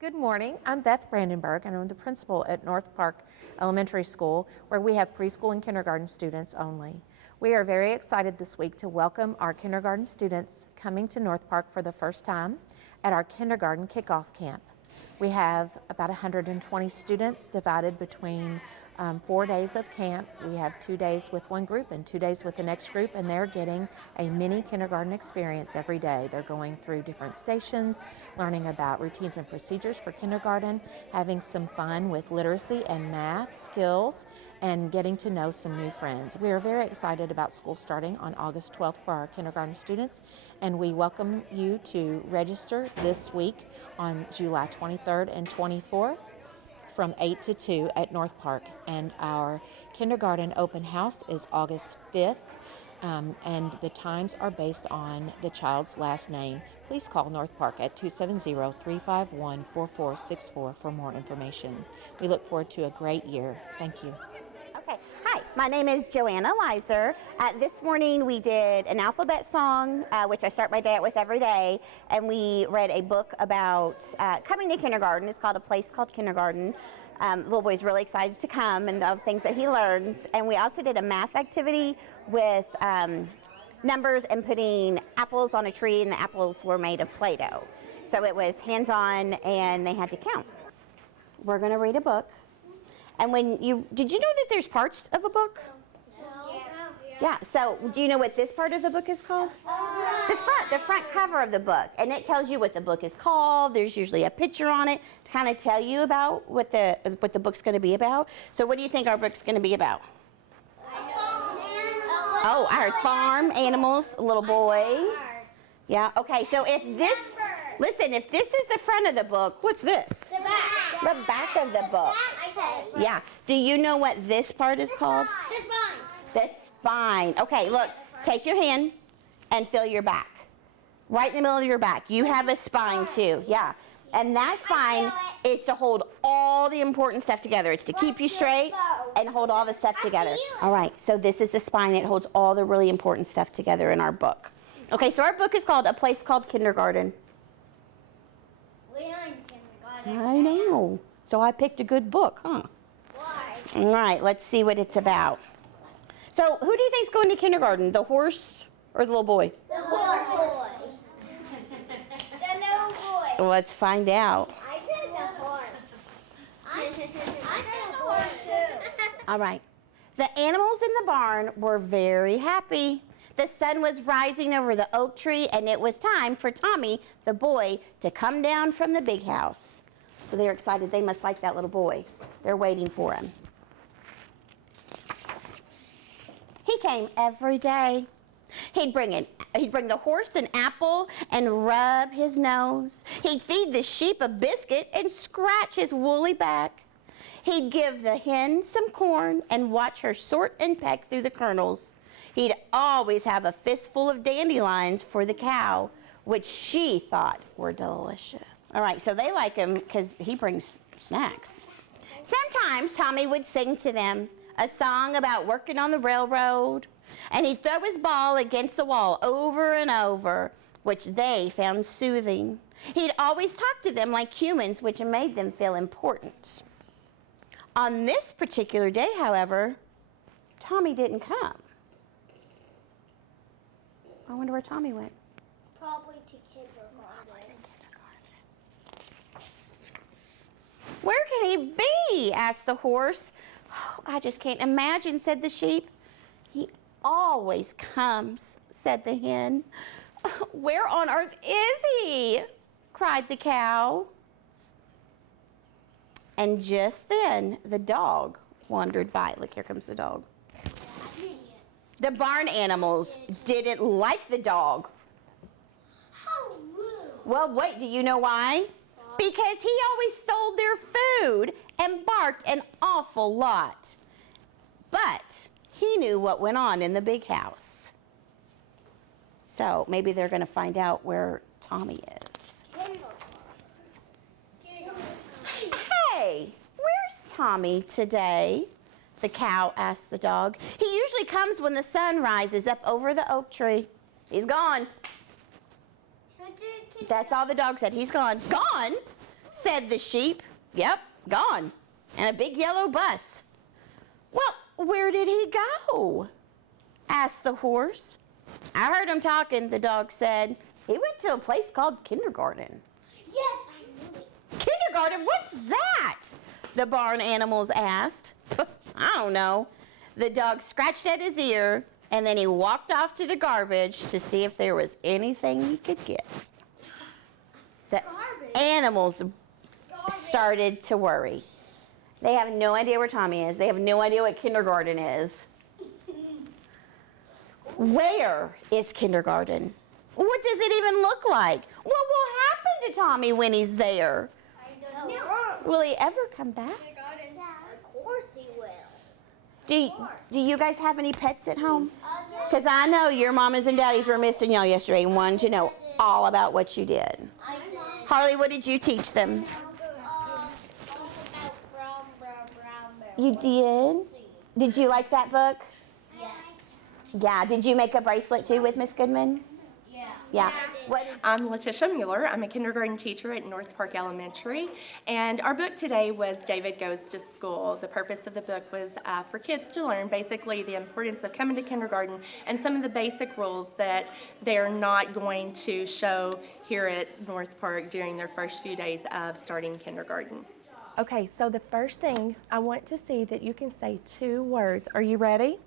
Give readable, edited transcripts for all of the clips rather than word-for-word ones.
Good morning. I'm Beth Brandenburg, and I'm the principal at North Park Elementary School, where we have preschool and kindergarten students only. We are very excited this week to welcome our kindergarten students coming to North Park for the first time at our kindergarten kickoff camp. We have about 120 students divided between 4 days of camp. We have 2 days with one group and 2 days with the next group, and they're getting a mini kindergarten experience every day. They're going through different stations, learning about routines and procedures for kindergarten, having some fun with literacy and math skills, and getting to know some new friends. We are very excited about school starting on August 12th for our kindergarten students, and we welcome you to register this week on July 23rd and 24th. From 8 to 2 at North Park, and our kindergarten open house is August 5th, and the times are based on the child's last name. Please call North Park at 270-351-4464 for more information. We look forward to a great year. Thank you. Okay, hi, my name is Joanna Leiser. This morning we did an alphabet song, which I start my day out with every day, and we read a book about coming to kindergarten. It's called A Place Called Kindergarten. The little boy's really excited to come and the things that he learns. And we also did a math activity with numbers and putting apples on a tree, and the apples were made of Play-Doh. So it was hands-on, and they had to count. We're going to read a book. And did you know that there's parts of a book? No. Yeah, so do you know what this part of the book is called? The front cover of the book. And it tells you what the book is called. There's usually a picture on it to kind of tell you about what the book's going to be about. So what do you think our book's going to be about? Oh, our farm animals, a little boy. Yeah, okay, so if this is the front of the book, what's this? The back. The back of the book. Yeah. Do you know what this part is called? The spine. The spine. Okay, look, take your hand and feel your back. Right in the middle of your back. You have a spine too, yeah. And that spine is to hold all the important stuff together. It's to keep you straight and hold all the stuff together. All right, so this is the spine. It holds all the really important stuff together in our book. Okay, so our book is called A Place Called Kindergarten. We are in kindergarten. I know. So I picked a good book, huh? Why? All right, let's see what it's about. So who do you think's going to kindergarten, the horse or the little boy? The little boy. The little boy. Well, let's find out. I said the horse. I said the horse too. All right. The animals in the barn were very happy. The sun was rising over the oak tree, and it was time for Tommy, the boy, to come down from the big house. So they're excited. They must like that little boy. They're waiting for him. He came every day. He'd bring the horse an apple and rub his nose. He'd feed the sheep a biscuit and scratch his woolly back. He'd give the hen some corn and watch her sort and peck through the kernels. He'd always have a fistful of dandelions for the cow, which she thought were delicious. All right, so they like him because he brings snacks. Sometimes Tommy would sing to them a song about working on the railroad, and he'd throw his ball against the wall over and over, which they found soothing. He'd always talk to them like humans, which made them feel important. On this particular day, however, Tommy didn't come. I wonder where Tommy went. Probably to kindergarten. Where can he be? Asked the horse. Oh, I just can't imagine, said the sheep. He always comes, said the hen. Where on earth is he? Cried the cow. And just then, the dog wandered by. Look, here comes the dog. The barn animals didn't like the dog. How rude. Well, wait, do you know why? Because he always stole their food and barked an awful lot. But he knew what went on in the big house. So maybe they're going to find out where Tommy is. Hey, where's Tommy today? The cow asked the dog. He usually comes when the sun rises up over the oak tree. He's gone. That's all the dog said. He's gone. Gone? said the sheep. Yep, gone. And a big yellow bus. Well, where did he go? Asked the horse. I heard him talking, the dog said. He went to a place called kindergarten. Yes, I knew it. Kindergarten? What's that? The barn animals asked. I don't know. The dog scratched at his ear, and then he walked off to the garbage to see if there was anything he could get. The animals started to worry. They have no idea where Tommy is. They have no idea what kindergarten is. Where is kindergarten? What does it even look like? What will happen to Tommy when he's there? I don't know. Will he ever come back? Of course he will. Do you guys have any pets at home? Because I know your mamas and daddies were missing y'all yesterday and wanted to know all about what you did. I did. Harley, what did you teach them? You did? Did you like that book? Yes. Yeah. Did you make a bracelet too with Miss Goodman? Yeah. Yeah. What did I'm Letitia Mueller. I'm a kindergarten teacher at North Park Elementary, and our book today was David Goes to School. The purpose of the book was for kids to learn basically the importance of coming to kindergarten and some of the basic rules that they're not going to show here at North Park during their first few days of starting kindergarten. Okay, so the first thing I want to see that you can say 2 words. Are you ready?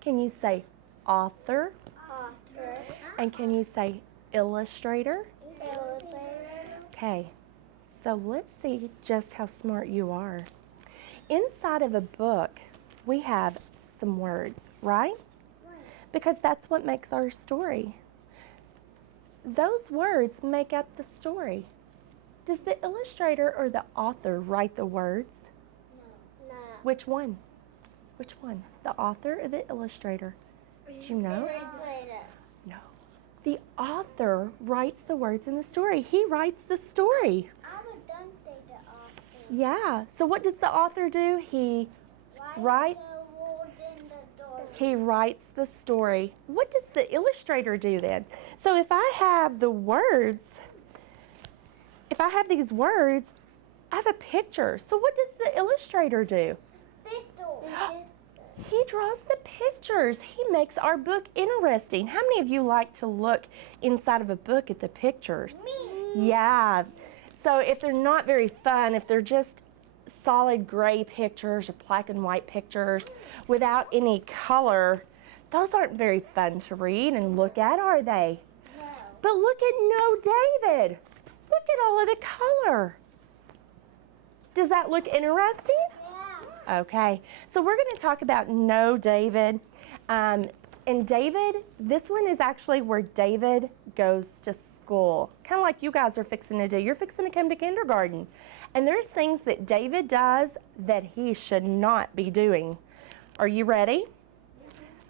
Can you say author? Oscar. And can you say illustrator? Elevator. Okay, so let's see just how smart you are. Inside of a book, we have some words, right? Because that's what makes our story. Those words make up the story. Does the illustrator or the author write the words? No. Which one? Which one? The author or the illustrator? Do you know? Elevator. No. The author writes the words in the story. He writes the story. I would done say the author. Yeah. So what does the author do? He writes. The words in the door. He writes the story. What does the illustrator do then? So if I have the words, if I have these words, I have a picture. So what does the illustrator do? He draws the pictures. He makes our book interesting. How many of you like to look inside of a book at the pictures? Me. Yeah. So if they're not very fun, if they're just solid gray pictures or black and white pictures without any color, those aren't very fun to read and look at, are they? No. But look at No David. Look at all of the color. Does that look interesting? Yeah. Okay, so we're going to talk about No David. And David, this one is actually where David goes to school. Kind of like you guys are fixing to do. You're fixing to come to kindergarten. And there's things that David does that he should not be doing. Are you ready?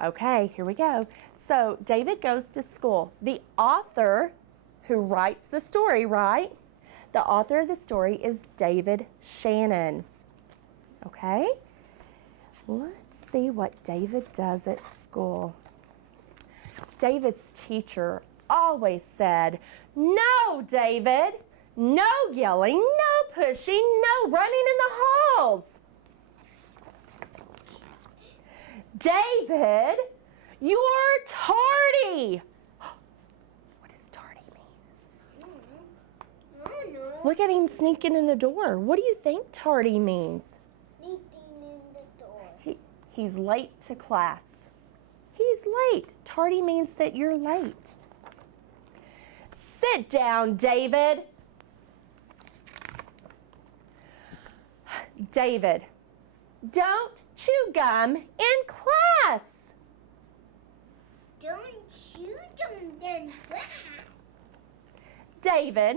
Okay, here we go. So David goes to school. The author who writes the story, right? The author of the story is David Shannon. Okay? Let's see what David does at school. David's teacher always said, "No, David, no yelling, no pushing, no running in the halls." David, you're tardy. What does tardy mean? I don't know. Look at him sneaking in the door. What do you think tardy means? Sneaking in the door. He's late to class. He's late. Tardy means that you're late. Sit down, David. David, don't chew gum in class. Don't you in class. David,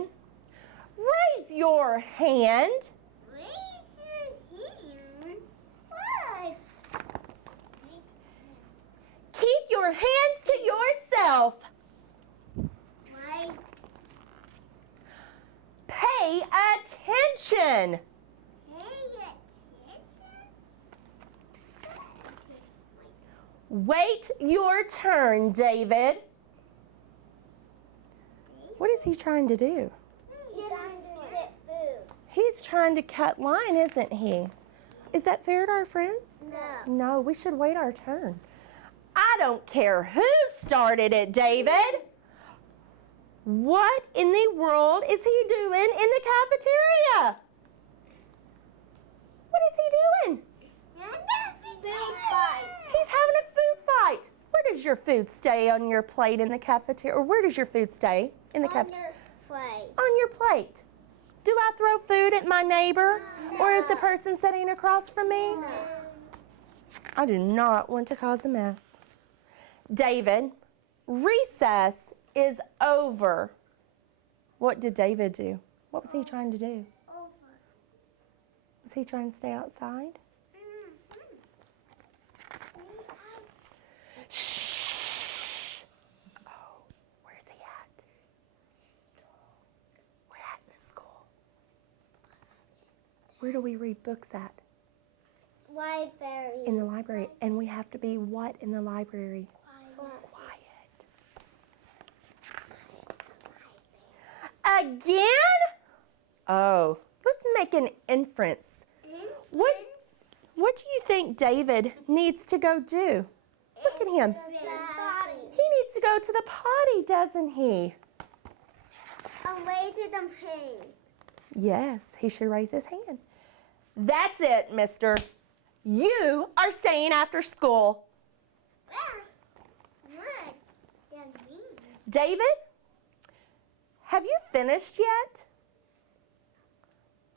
raise your hand. Raise your hand. What? Keep your hands to yourself. Why? Pay attention. Wait your turn, David. What is he trying to do? He's trying to get food. trying to cut line, isn't he? Is that fair to our friends? No. No, we should wait our turn. I don't care who started it, David. What in the world is he doing in the cafeteria? What is he doing? Food fight. He's having a food fight. Where does your food stay on your plate in the cafeteria? Or where does your food stay in the cafeteria? On your plate. Do I throw food at my neighbor or at the person sitting across from me? No. I do not want to cause a mess. David, recess is over. What did David do? What was he trying to do? Was he trying to stay outside? Shh. Oh, where's he at? We're at the school. Where do we read books at? Library. In the library. And we have to be what in the library? Quiet. Again? Oh, let's make an inference. What do you think David needs to go do? Look at him. He needs to go to the potty, doesn't he? Raise them hand. Yes, he should raise his hand. That's it, mister. You are staying after school. David, have you finished yet?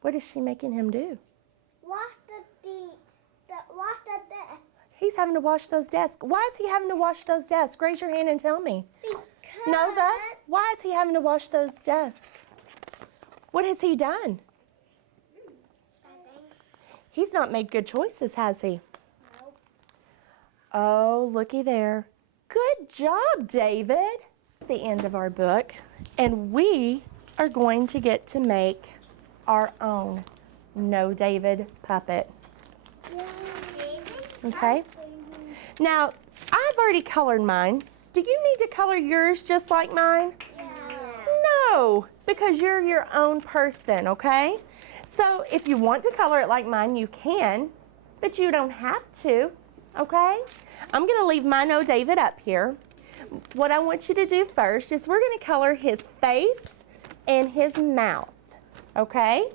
What is she making him do? Wash the desk. He's having to wash those desks. Why is he having to wash those desks? Raise your hand and tell me. Nova, why is he having to wash those desks? What has he done? He's not made good choices, has he? Nope. Oh, looky there. Good job, David. It's the end of our book, and we are going to get to make our own No David puppet. Okay? Now, I've already colored mine. Do you need to color yours just like mine? No, because you're your own person, okay? So if you want to color it like mine, you can, but you don't have to, okay? I'm going to leave my No David up here. What I want you to do first is we're going to color his face and his mouth, okay?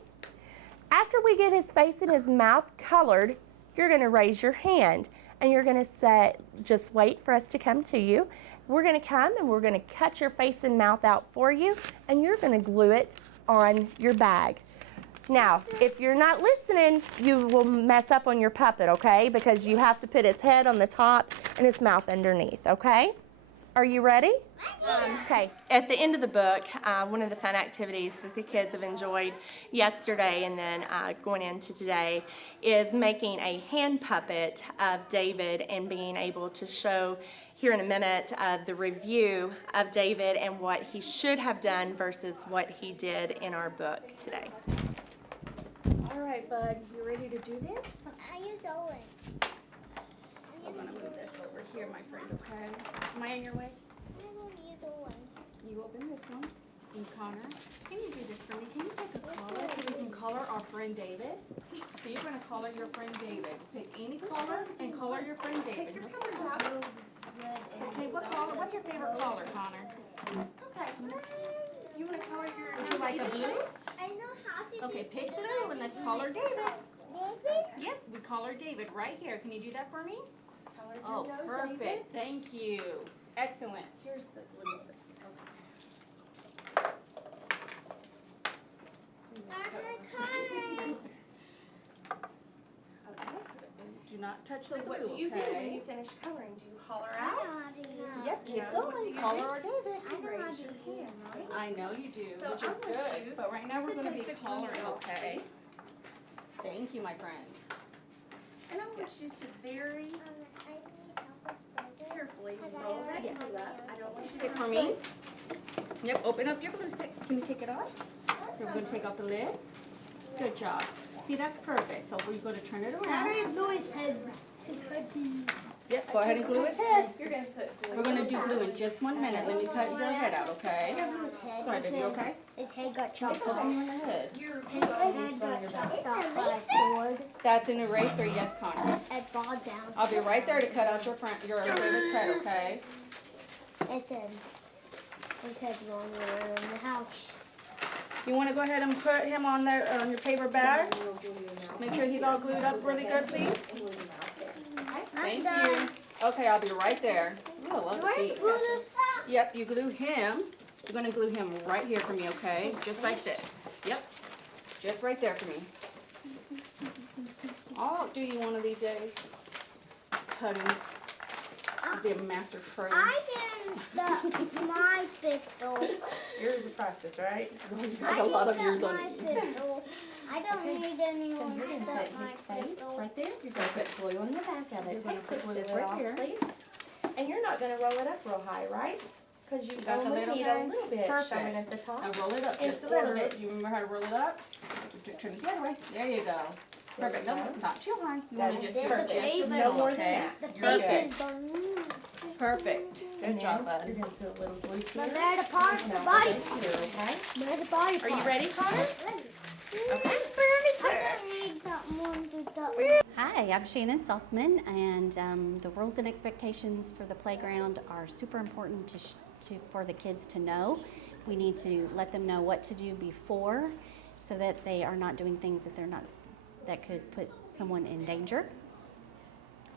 After we get his face and his mouth colored, you're going to raise your hand and you're going to say, just wait for us to come to you. We're going to come and we're going to cut your face and mouth out for you, and you're going to glue it on your bag. Now, if you're not listening, you will mess up on your puppet, okay? Because you have to put his head on the top and his mouth underneath, okay? Are you ready? Okay. At the end of the book, one of the fun activities that the kids have enjoyed yesterday and then going into today is making a hand puppet of David and being able to show here in a minute the review of David and what he should have done versus what he did in our book today. All right, bud, you ready to do this? What are you doing? I'm gonna move this over here, my friend, okay? Am I in your way? What are you doing? You open this one. And Connor, can you do this for me? Can you pick a color so we can color our friend David? So you're gonna color your friend David. Pick any color and color your friend David. Pick your colors out. Okay, what color? What's your favorite color, Connor? Okay. You wanna color your? Would you like a blue? I know how to Okay, do pick this. blue and let's color David. David? Yep, we color David right here. Can you do that for me? Oh, nose, perfect. David. Thank you. Excellent. Here's the blue. Do not touch the blue, What do you do okay? when you finish coloring? Do you holler I out? know how to do Yep, keep Yeah, what do going. you Color do? our David. I know how to do right? I know you do, So which I is want you good. But right now we're to going to be take the coloring, glue out, okay? Thank you, my friend. And I want you to very carefully roll that glue up. I don't want you to Stick for me. Yep, open up your glue stick. Can you take it off? So we're going to take off the lid. Good job. See, that's perfect. So we're going to turn it around. glue his head. His head. Yep, go ahead and glue his head. You're going to put glue. We're going to do glue in just 1 minute. Let me cut your head out, okay? His head. Sorry, baby, you okay? His head got chopped Put off. on your head. Your His head got That's an eraser, yes, Connor. It balled down. I'll be right there to cut out your favorite cut, okay? It said longer around the house. You want to go ahead and put him on there on your paper bag? Make sure he's all glued up really good, please. Thank you. Okay, I'll be right there. Ooh, I love the teeth. Yep, you glue him. You're going to glue him right here for me, okay? Just like this. Yep. Just right there for me. I'll do you one of these days. Cutting. I'll be a master pro. I did my pistol. Yours is practice, right? I A lot of did yours my on pistol. I don't need anyone You're to going to cut put my his face pistol. right there. You're going to put glue on the back of it. You're So you going to put put glue this right off, here. please. And you're not going to roll it up real high, right? Because you got the only lid need okay? a little bit Perfect. showing at the top. Now roll it up In just a little order. bit. You remember how to roll it up? Turn it the other way. There you go. Perfect. No, not too high. You want to That's just perfect. just a No little, more than okay? that. The Perfect. face is balloon. Perfect. Good job, You're bud. going to put a little glue But here. they're the part of the Now, body right part. here, okay? They're the body Are part. you ready, Connor? Okay. I don't need that one to that. Hi, I'm Shannon Sussman, and the rules and expectations for the playground are super important for the kids to know. We need to let them know what to do before, so that they are not doing things that could put someone in danger.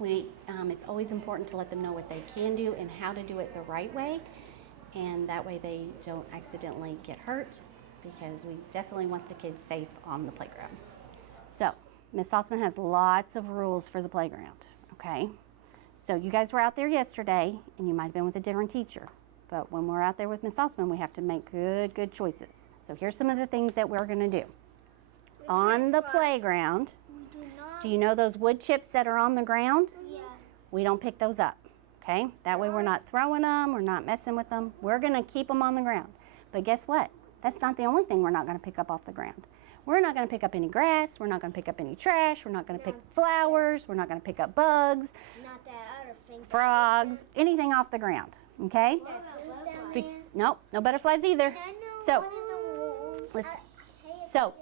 It's always important to let them know what they can do and how to do it the right way, and that way they don't accidentally get hurt, because we definitely want the kids safe on the playground. So, Ms. Sussman has lots of rules for the playground, okay? So you guys were out there yesterday, and you might have been with a different teacher, but when we're out there with Ms. Sussman, we have to make good choices. So here's some of the things that we're gonna do. On the playground, do you know those wood chips that are on the ground? Yeah. We don't pick those up, okay? That way we're not throwing them, we're not messing with them. We're gonna keep them on the ground. But guess what? That's not the only thing we're not gonna pick up off the ground. We're not gonna pick up any grass, we're not gonna pick up any trash, we're not gonna pick flowers, we're not gonna pick up bugs, Not that other thing. frogs, anything off the ground, okay? Nope, no butterflies either. So, listen. So,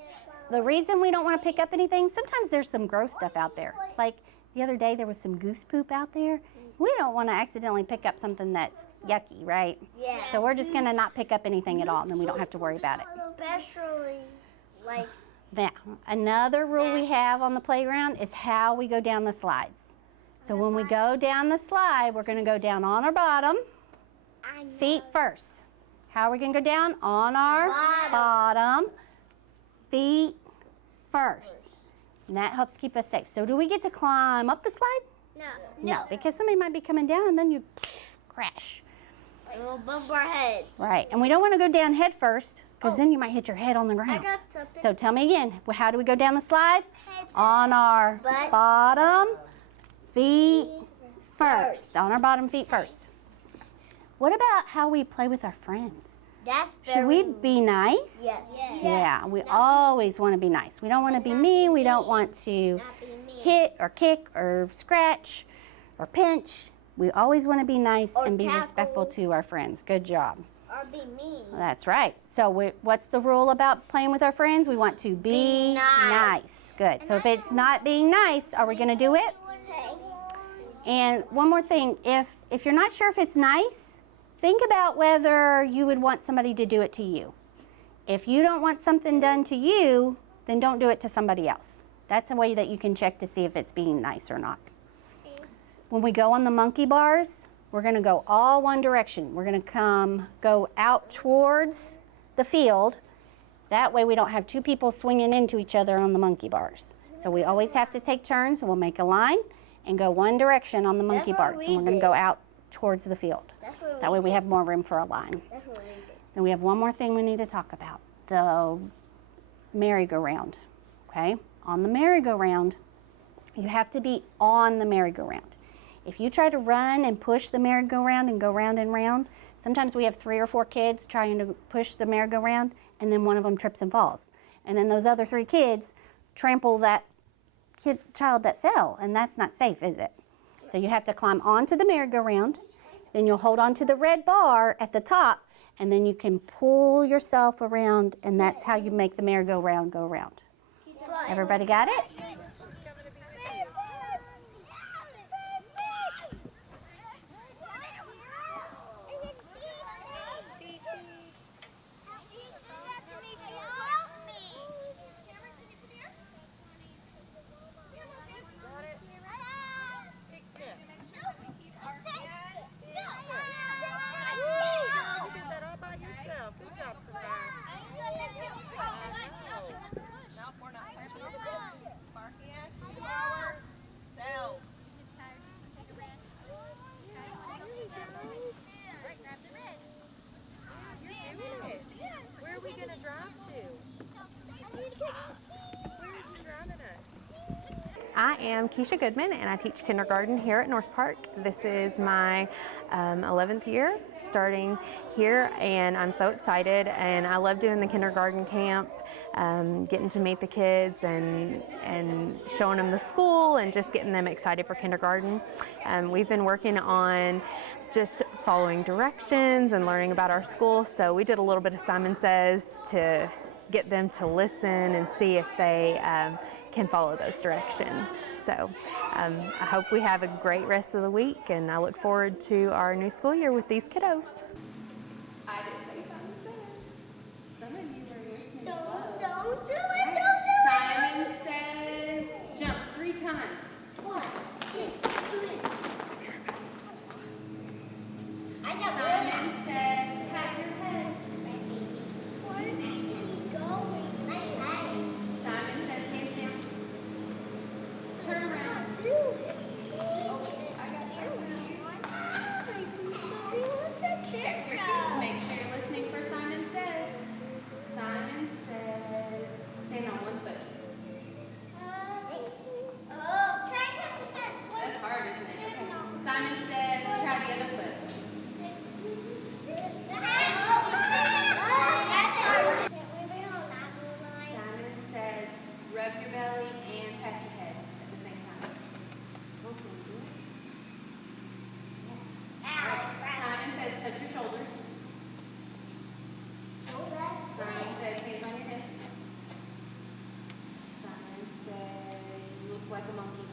the reason we don't want to pick up anything, sometimes there's some gross stuff out there. Like the other day there was some goose poop out there. We don't want to accidentally pick up something that's yucky, right? Yeah. So we're just going to not pick up anything at all, and then we don't have to worry about it. Especially, like, Now, another rule we have on the playground is how we go down the slides. So when we go down the slide, we're going to go down on our bottom, feet first. How are we going to go down? On our bottom, feet first. And that helps keep us safe. So do we get to climb up the slide? No, because somebody might be coming down and then you crash. We'll bump our heads. Right, and we don't want to go down head first, because then you might hit your head on the I ground. got something. So tell me again, how do we go down the slide? Head On our Butt. bottom feet first. On our bottom feet first. What about how we play with our friends? That's Should we be nice? Yes. Yeah, we always want to be nice. We don't want to be mean. We don't want to Not be mean. hit or kick or scratch or pinch. We always want to be nice Or and be tackle. respectful to our friends. Good job. Or be mean. That's right. So what's the rule about playing with our friends? We want to be nice. Good. So if it's not being nice, are we going to do it? And one more thing, if you're not sure if it's nice, think about whether you would want somebody to do it to you. If you don't want something done to you, then don't do it to somebody else. That's a way that you can check to see if it's being nice or not. When we go on the monkey bars, we're going to go all one direction. We're going to go out towards the field. That way we don't have two people swinging into each other on the monkey bars. So we always have to take turns. We'll make a line and go one direction on the monkey That's what bars. we And we're going to did. go out towards the field. That's what That way we have more room for a line. That's what we did. Then we have one more thing we need to talk about, the merry-go-round, okay? On the merry-go-round, you have to be on the merry-go-round. If you try to run and push the merry-go-round and go round and round, sometimes we have 3 or 4 kids trying to push the merry-go-round, and then one of them trips and falls. And then those other 3 kids trample that child that fell, and that's not safe, is it? So you have to climb onto the merry-go-round, then you'll hold on to the red bar at the top, and then you can pull yourself around, and that's how you make the merry-go-round go round. Everybody got it? I am Keisha Goodman, and I teach kindergarten here at North Park. This is my 11th year starting here, and I'm so excited, and I love doing the kindergarten camp, getting to meet the kids and showing them the school and just getting them excited for kindergarten. We've been working on just following directions and learning about our school, so we did a little bit of Simon Says to get them to listen and see if they can follow those directions. So I hope we have a great rest of the week, and I look forward to our new school year with these kiddos. I didn't say Simon Says. Some of you were listening. Don't do it, don't do it. Simon Says, jump 3 times. 1, 2, 3. I got Simon Says, pat your head. Where is he going? My head. Simon Says, hands down. Turn around. Make sure you're listening for Simon Says. Simon Says, stand on 1 foot. That's hard, isn't it? Okay. Simon Says, try the other foot. Simon Says, rub your belly and pat your head at the same time. Okay, do it. Simon Says, touch your shoulders. Simon Says, hands on your head. Simon Says, you look like a monkey.